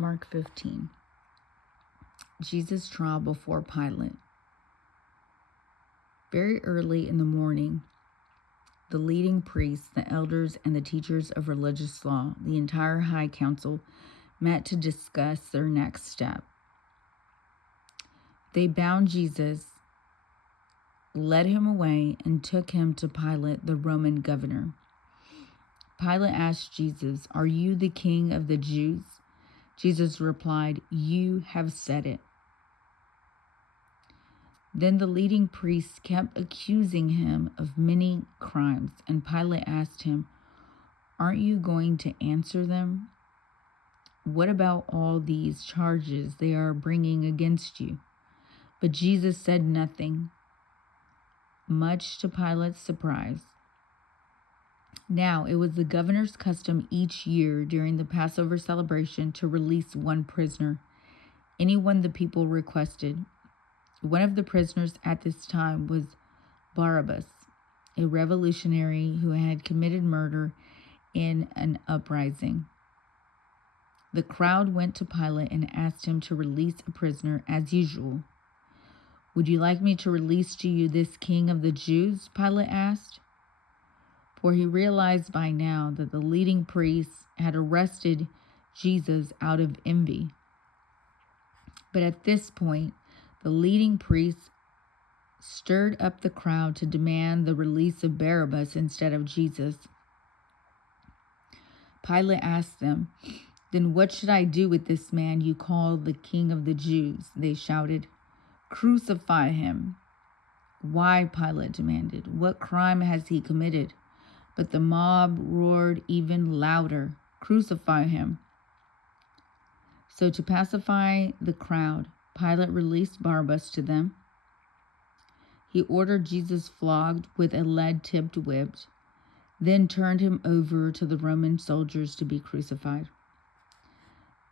Mark 15. Jesus' trial before Pilate. Very early in the morning, the leading priests, the elders, and the teachers of religious law, the entire high council, met to discuss their next step. They bound Jesus, led him away, and took him to Pilate, the Roman governor. Pilate asked Jesus, "Are you the king of the Jews?" Jesus replied, "You have said it." Then the leading priests kept accusing him of many crimes, and Pilate asked him, "Aren't you going to answer them? What about all these charges they are bringing against you?" But Jesus said nothing, much to Pilate's surprise. Now, it was the governor's custom each year during the Passover celebration to release one prisoner, anyone the people requested. One of the prisoners at this time was Barabbas, a revolutionary who had committed murder in an uprising. The crowd went to Pilate and asked him to release a prisoner as usual. "Would you like me to release to you this king of the Jews?" Pilate asked. For he realized by now that the leading priests had arrested Jesus out of envy. But at this point, the leading priests stirred up the crowd to demand the release of Barabbas instead of Jesus. Pilate asked them, "Then what should I do with this man you call the King of the Jews?" They shouted. "Crucify him." "Why?" Pilate demanded. "What crime has he committed?" But the mob roared even louder, "Crucify him." So to pacify the crowd, Pilate released Barabbas to them. He ordered Jesus flogged with a lead-tipped whip, then turned him over to the Roman soldiers to be crucified.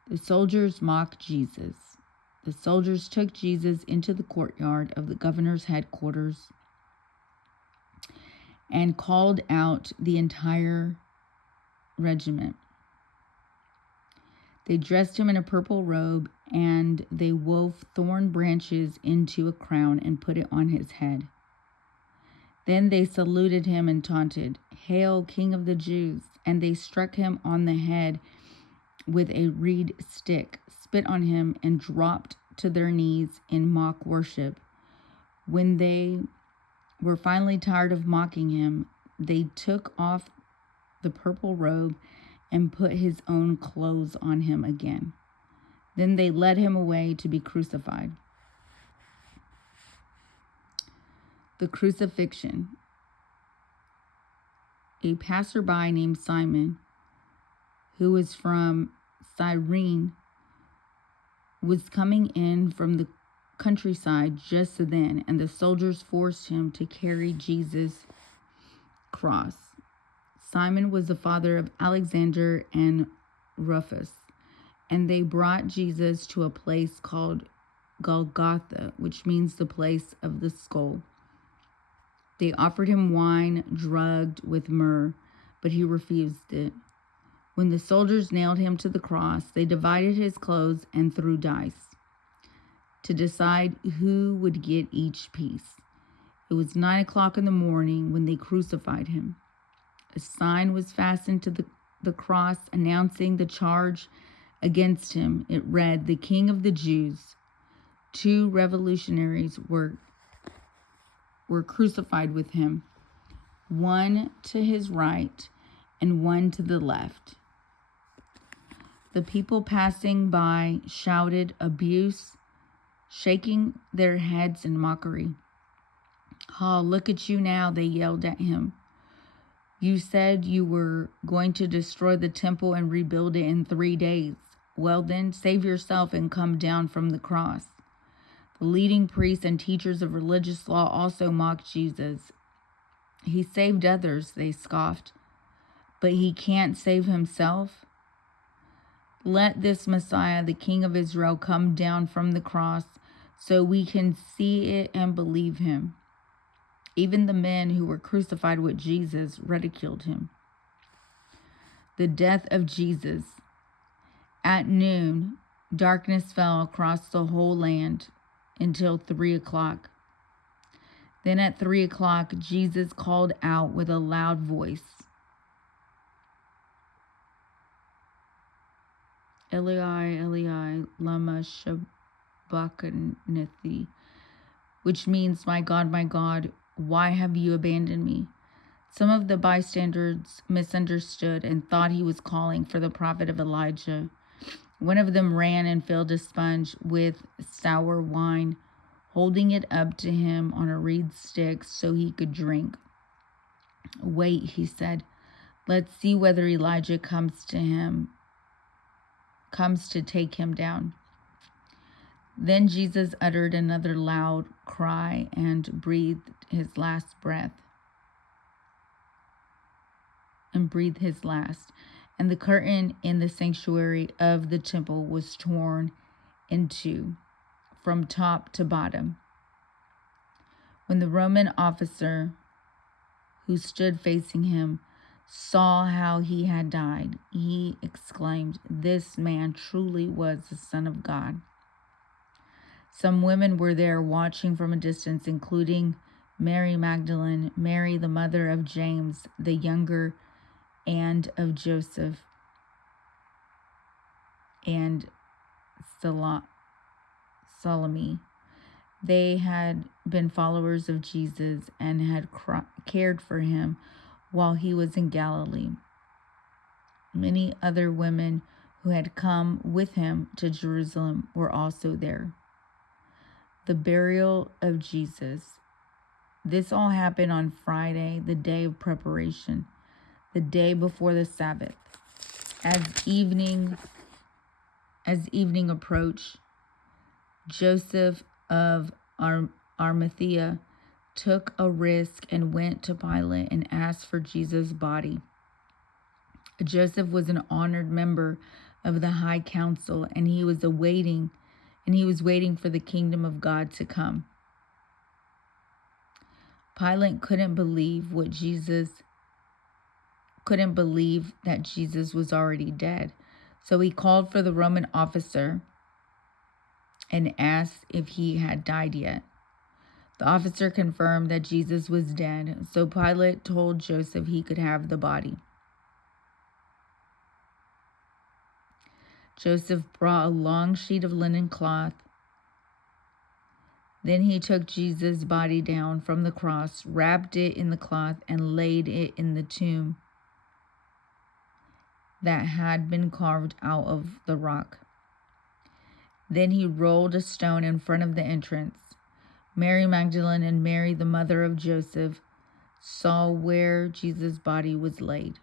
The soldiers mocked Jesus. The soldiers took Jesus into the courtyard of the governor's headquarters and called out the entire regiment. They dressed him in a purple robe, and they wove thorn branches into a crown and put it on his head. Then they saluted him and taunted, "Hail, King of the Jews!" And they struck him on the head with a reed stick, spit on him, and dropped to their knees in mock worship. When they were finally tired of mocking him, they took off the purple robe and put his own clothes on him again. Then they led him away to be crucified. The crucifixion. A passerby named Simon, who was from Cyrene, was coming in from the countryside just then, and the soldiers forced him to carry Jesus' cross. Simon was the father of Alexander and Rufus, and they brought Jesus to a place called Golgotha, which means the place of the skull. They offered him wine drugged with myrrh, but he refused it. When the soldiers nailed him to the cross, they divided his clothes and threw dice to decide who would get each piece. It was 9 o'clock in the morning when they crucified him. A sign was fastened to the cross announcing the charge against him. It read, "The King of the Jews." 2 revolutionaries were crucified with him, one to his right and one to the left. The people passing by shouted abuse, shaking their heads in mockery. "Oh, look at you now," they yelled at him. "You said you were going to destroy the temple and rebuild it in 3 days. Well then, save yourself and come down from the cross." The leading priests and teachers of religious law also mocked Jesus. "He saved others," they scoffed, "but he can't save himself. Let this Messiah, the King of Israel, come down from the cross so we can see it and believe him." Even the men who were crucified with Jesus ridiculed him. The death of Jesus. At noon, darkness fell across the whole land until 3 o'clock. Then at 3 o'clock, Jesus called out with a loud voice, Eli, Eli, lama sabachthani, which means, my God, why have you abandoned me? Some of the bystanders misunderstood and thought he was calling for the prophet of Elijah. One of them ran and filled a sponge with sour wine, holding it up to him on a reed stick so he could drink. Wait, he said, let's see whether Elijah comes to take him down. Then Jesus uttered another loud cry and breathed his last. And the curtain in the sanctuary of the temple was torn in two, from top to bottom. When the Roman officer who stood facing him saw how he had died, he exclaimed, "This man truly was the Son of God." Some women were there watching from a distance, including Mary Magdalene, Mary the mother of James the younger, and of Joseph, and Salome. They had been followers of Jesus and had cared for him while he was in Galilee. Many other women who had come with him to Jerusalem were also there. The burial of Jesus. This all happened on Friday, the day of preparation, the day before the Sabbath. As evening approached, Joseph of Arimathea took a risk and went to Pilate and asked for Jesus' body. Joseph was an honored member of the high council, and he was waiting for the kingdom of God to come. Pilate couldn't believe that Jesus was already dead. So he called for the Roman officer and asked if he had died yet. The officer confirmed that Jesus was dead, so Pilate told Joseph he could have the body. Joseph brought a long sheet of linen cloth. Then he took Jesus' body down from the cross, wrapped it in the cloth, and laid it in the tomb that had been carved out of the rock. Then he rolled a stone in front of the entrance. Mary Magdalene and Mary, the mother of Joseph, saw where Jesus' body was laid.